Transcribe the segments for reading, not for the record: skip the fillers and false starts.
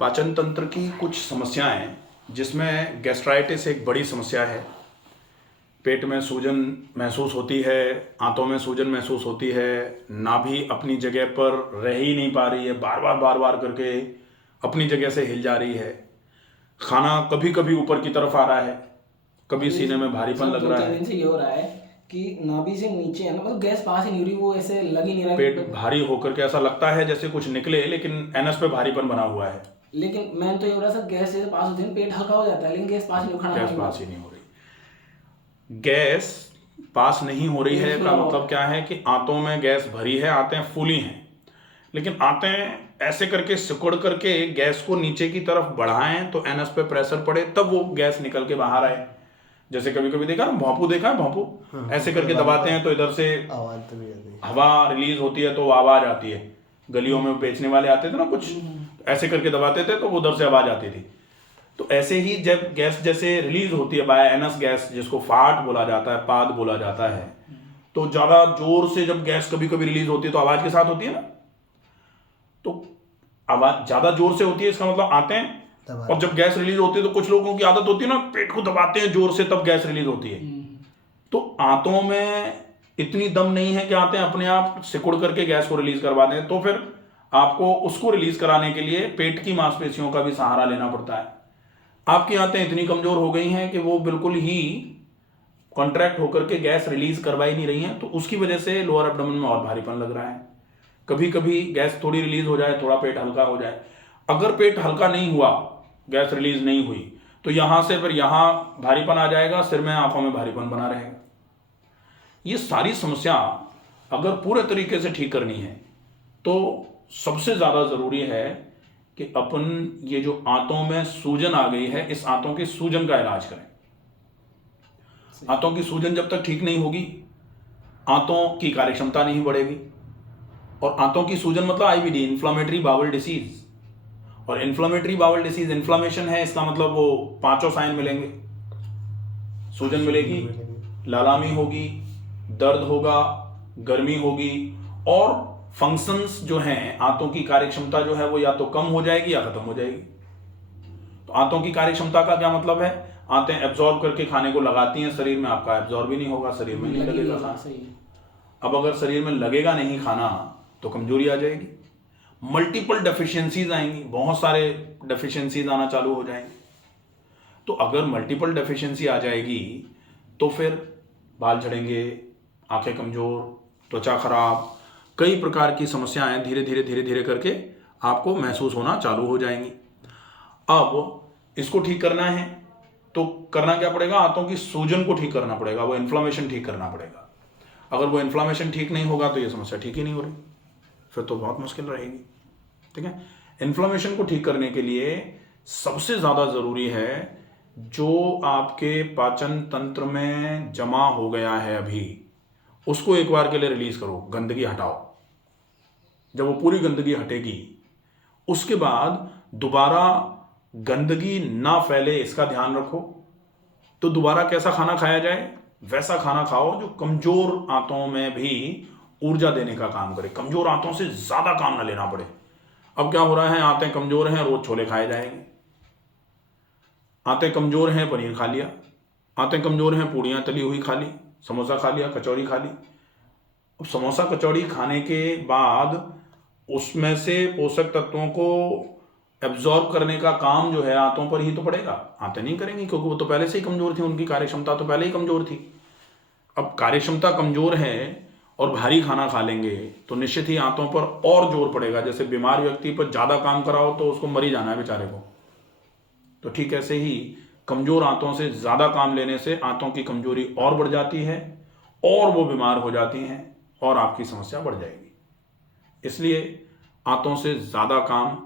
पाचन तंत्र की कुछ समस्याएं, जिसमें गैस्ट्राइटिस एक बड़ी समस्या है। पेट में सूजन महसूस होती है, आंतों में सूजन महसूस होती है, नाभि अपनी जगह पर रह ही नहीं पा रही है, बार बार करके अपनी जगह से हिल जा रही है। खाना कभी कभी ऊपर की तरफ आ रहा है, कभी अभी सीने में भारीपन सर लग दो रहा तीन है, दिन से ये हो रहा है कि नाभि से नीचे है ना, मतलब गैस पास ही नहीं हो रही, वो ऐसे लग ही नहीं रहा पेट है। भारी होकर के ऐसा लगता है जैसे कुछ निकले, लेकिन एनस पे भारीपन बना हुआ है। लेकिन मैंने तो ये हो रहा है सर, गैस जैसे पास होती है ना, पेट हल्का हो जाता है, लेकिन गैस पास नहीं, खाना गैस खाने के पास ही बाद नहीं हो रही। गैस पास नहीं हो रही पेट है फुला का हुआ मतलब है। क्या है कि आंतों में गैस भरी है, आंतें फूली हैं, लेकिन आंतें ऐसे करके सिकुड़ करके गैस को नीचे की तरफ बढ़ाएं तो एनस पे प्रेशर पड़े, तब वो गैस निकल के बाहर आए। जैसे कभी कभी देखा ना, भोंपू देखा है, भोंपू हाँ, ऐसे ऊपर करके दबाने दबाते पर हैं तो इधर से आवाज तभी आती है। हवा रिलीज होती है, तो वो आवाज आती है। गलियों में बेचने वाले आते थे ना कुछ, ऐसे करके दबाते थे तो वो उधर से आवाज आती थी। तो ऐसे ही जब गैस जैसे रिलीज होती है बाय एनस गैस, जिसको फाट बोला जाता है, पाद बोला जाता है, तो ज्यादा जोर से जब गैस कभी कभी रिलीज होती है तो आवाज के साथ होती है ना, तो आवाज ज्यादा जोर से होती है, इसका मतलब आते हैं। और जब गैस रिलीज होती है तो कुछ लोगों की आदत होती है ना, पेट को दबाते हैं जोर से, तब गैस रिलीज होती है। तो आंतों में इतनी दम नहीं है कि आंतें अपने आप सिकुड़ करके गैस को रिलीज करवा दें, तो फिर आपको उसको रिलीज कराने के लिए पेट की मांसपेशियों का भी सहारा लेना पड़ता है। आपकी आंतें इतनी कमजोर हो गई हैं कि वो बिल्कुल ही कॉन्ट्रैक्ट होकर के गैस रिलीज करवा ही नहीं रही हैं, तो उसकी वजह से लोअर एब्डोमेन में और भारीपन लग रहा है। कभी कभी गैस थोड़ी रिलीज हो जाए, थोड़ा पेट हल्का हो जाए। अगर पेट हल्का नहीं हुआ, गैस रिलीज नहीं हुई, तो यहां से फिर यहां भारीपन आ जाएगा, सिर में आंखों में भारीपन बना रहेगा। ये सारी समस्या अगर पूरे तरीके से ठीक करनी है तो सबसे ज़्यादा ज़रूरी है कि अपन ये जो आंतों में सूजन आ गई है, इस आंतों की सूजन का इलाज करें। आंतों की सूजन जब तक ठीक नहीं होगी, आंतों की कार्यक्षमता नहीं बढ़ेगी। और आंतों की सूजन मतलब आईबीडी, इन्फ्लामेटरी बाउल डिसीज। और इन्फ्लामेटरी बाउल डिसीज, इन्फ्लामेशन है, इसका मतलब वो पांचों साइन मिलेंगे। सूजन मिलेगी, लालामी होगी, दर्द होगा, गर्मी होगी, और फंक्शंस जो हैं, आंतों की कार्यक्षमता जो है वो या तो कम हो जाएगी या खत्म हो जाएगी। तो आंतों की कार्यक्षमता का क्या मतलब है? आंतें एब्जॉर्ब करके खाने को लगाती हैं शरीर में, आपका एब्जॉर्ब ही नहीं होगा, शरीर में नहीं लगेगा खाना। सही है। अब अगर शरीर में लगेगा नहीं खाना तो कमजोरी आ जाएगी, मल्टीपल डेफिशिएंसीज आएंगी, बहुत सारे डेफिशिएंसीज आना चालू हो जाएंगे। तो अगर मल्टीपल डेफिशिएंसी आ जाएगी तो फिर बाल झड़ेंगे, आंखें कमजोर, त्वचा खराब, कई प्रकार की समस्याएं धीरे धीरे करके आपको महसूस होना चालू हो जाएंगी। अब इसको ठीक करना है तो करना क्या पड़ेगा? आंतों की सूजन को ठीक करना पड़ेगा, वो इन्फ्लामेशन ठीक करना पड़ेगा। अगर वो इन्फ्लामेशन ठीक नहीं होगा तो ये समस्या ठीक ही नहीं हो रही, फिर तो बहुत मुश्किल रहेगी। ठीक है, इन्फ्लामेशन को ठीक करने के लिए सबसे ज़्यादा ज़रूरी है, जो आपके पाचन तंत्र में जमा हो गया है अभी, उसको एक बार के लिए रिलीज करो, गंदगी हटाओ। जब वो पूरी गंदगी हटेगी, उसके बाद दोबारा गंदगी ना फैले, इसका ध्यान रखो। तो दोबारा कैसा खाना खाया जाए? वैसा खाना खाओ जो कमजोर आंतों में भी ऊर्जा देने का काम करे, कमजोर आंतों से ज्यादा काम ना लेना पड़े। अब क्या हो रहा है, आंतें कमजोर हैं, रोज छोले खाए जाएंगे। आंतें कमजोर हैं, पनीर खा लिया। आंतें कमजोर हैं, पूड़ियाँ तली हुई खा ली, समोसा खा लिया, कचौड़ी खा ली। अब समोसा कचौड़ी खाने के बाद उसमें से पोषक तत्वों को एब्जॉर्ब करने का काम जो है आंतों पर ही तो पड़ेगा, आंतें नहीं करेंगी, क्योंकि वो तो पहले से ही कमजोर थी, उनकी कार्यक्षमता तो पहले ही कमजोर थी। अब कार्यक्षमता कमजोर है और भारी खाना खा लेंगे तो निश्चित ही आंतों पर और जोर पड़ेगा। जैसे बीमार व्यक्ति पर ज्यादा काम कराओ तो उसको मर ही जाना है बेचारे को, तो ठीक ऐसे ही कमजोर आंतों से ज्यादा काम लेने से आंतों की कमजोरी और बढ़ जाती है और वो बीमार हो जाती हैं और आपकी समस्या बढ़ जाएगी। इसलिए आंतों से ज्यादा काम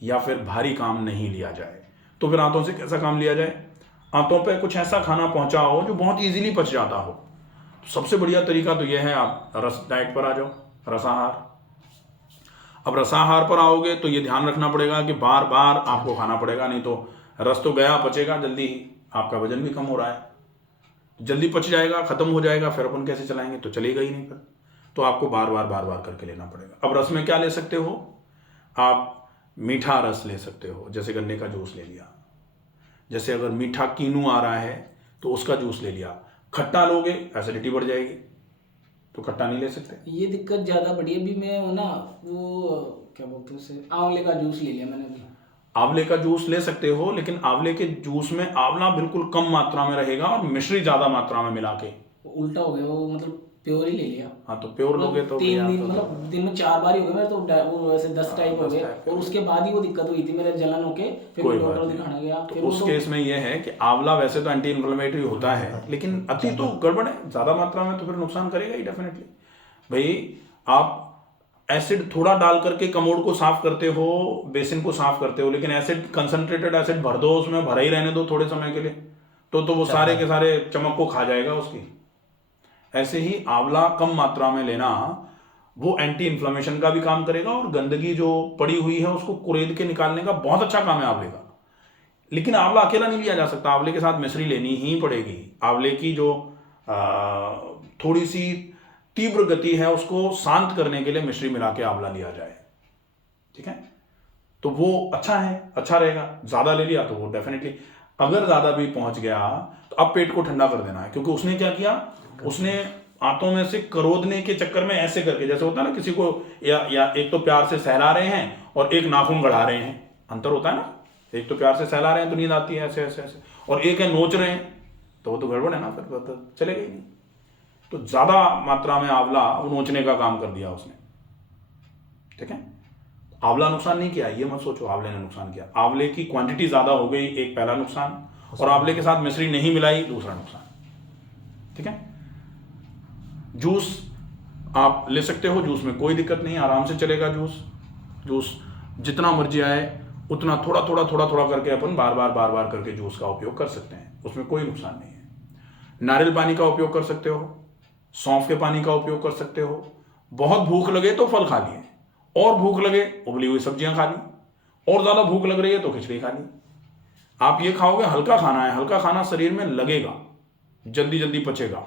या फिर भारी काम नहीं लिया जाए। तो फिर आंतों से कैसा काम लिया जाए? आंतों पे कुछ ऐसा खाना पहुंचाओ जो बहुत इजीली पच जाता हो। तो सबसे बढ़िया तरीका तो यह है, आप रस डाइट पर आ जाओ, रसाहार। अब रसाहार पर आओगे तो ये ध्यान रखना पड़ेगा कि बार बार आपको खाना पड़ेगा, नहीं तो रस तो गया, पचेगा जल्दी ही, आपका वजन भी कम हो रहा है, जल्दी पच जाएगा, खत्म हो जाएगा, फिर अपन कैसे चलाएंगे? तो चलेगा ही नहीं। फिर तो आपको बार बार करके लेना पड़ेगा। अब रस में क्या ले सकते हो आप? मीठा रस ले सकते हो, जैसे गन्ने का जूस ले लिया। जैसे अगर मीठा कीनू आ रहा है तो उसका जूस ले लिया। खट्टा लोगे एसिडिटी बढ़ जाएगी, तो खट्टा नहीं ले सकते। ये दिक्कत ज़्यादा बढ़ी है। अभी मैं वो ना वो क्या बोलते हैं उसे, आंवले का जूस ले लिया मैंने अभी। आंवले का जूस ले सकते हो, लेकिन आंवले के जूस में आंवला बिल्कुल कम मात्रा में रहेगा और मिश्री ज्यादा मात्रा में मिला के। उल्टा हो गया वो, मतलब प्योर ही ले लिया। हाँ, तो प्योर लोगे तो 3 दिन तो मतलब दिन में 4 बार ही हो गया मेरे तो वो वैसे 10 टाइप हो 10 गए। टाइप और उसके बाद ही वो दिक्कत हुई थी मेरे, जलन होके फिर कोई मैं बात डॉक्टर नहीं। दिखाने गया। तो फिर उस वो केस में यह है कि आंवला वैसे तो एंटी इन्फ्लेमेटरी होता है, लेकिन अति तो गड़बड़ है, ज्यादा मात्रा में तो फिर नुकसान करेगा ही डेफिनेटली। भाई आप एसिड थोड़ा डाल करके कमोड को साफ करते हो, बेसिन को साफ करते हो, लेकिन एसिड कंसंट्रेटेड एसिड भर दो उसमें, भरा ही रहने दो थोड़े समय के लिए, तो वो सारे के सारे चमक को खा जाएगा उसकी। ऐसे ही आंवला कम मात्रा में लेना वो एंटी इन्फ्लेमेशन का भी काम करेगा और गंदगी जो पड़ी हुई है उसको कुरेद के निकालने का बहुत अच्छा काम है आंवले का। लेकिन आंवला अकेला नहीं लिया जा सकता, आंवले के साथ मिश्री लेनी ही पड़ेगी। आंवले की जो थोड़ी सी तीव्र गति है उसको शांत करने के लिए मिश्री मिला के आंवला लिया जाए, ठीक है, तो वो अच्छा है, अच्छा रहेगा। ज्यादा ले लिया तो वो डेफिनेटली, अगर ज्यादा भी पहुंच गया तो अब पेट को ठंडा कर देना है, क्योंकि उसने क्या किया, उसने आंतों में से करोदने के चक्कर में ऐसे करके, जैसे होता है ना किसी को, या एक तो प्यार से सहला रहे हैं और एक नाखून गढ़ा रहे हैं, अंतर होता है ना। एक तो प्यार से सहला रहे हैं तो नींद आती है ऐसे ऐसे ऐसे, और एक है नोच रहे हैं, तो वो तो गड़बड़ है ना, फिर तो चलेगा ही नहीं। तो ज्यादा मात्रा में आंवला वो नोचने का काम कर दिया उसने, ठीक है। आंवला नुकसान नहीं किया, ये मत सोचो आंवले ने नुकसान किया। आंवले की क्वांटिटी ज्यादा हो गई, एक पहला नुकसान, और आंवले के साथ मिश्री नहीं मिलाई, दूसरा नुकसान, ठीक है। जूस आप ले सकते हो, जूस में कोई दिक्कत नहीं, आराम से चलेगा जूस जितना मर्जी आए उतना थोड़ा थोड़ा करके अपन बार बार करके जूस का उपयोग कर सकते हैं, उसमें कोई नुकसान नहीं है। नारियल पानी का उपयोग कर सकते हो, सौंफ के पानी का उपयोग कर सकते हो। बहुत भूख लगे तो फल खा लिए, और भूख लगे उबली हुई सब्जियां खा ली, और ज्यादा भूख लग रही है तो खिचड़ी खा ली। आप ये खाओगे, हल्का खाना है, हल्का खाना शरीर में लगेगा, जल्दी पचेगा।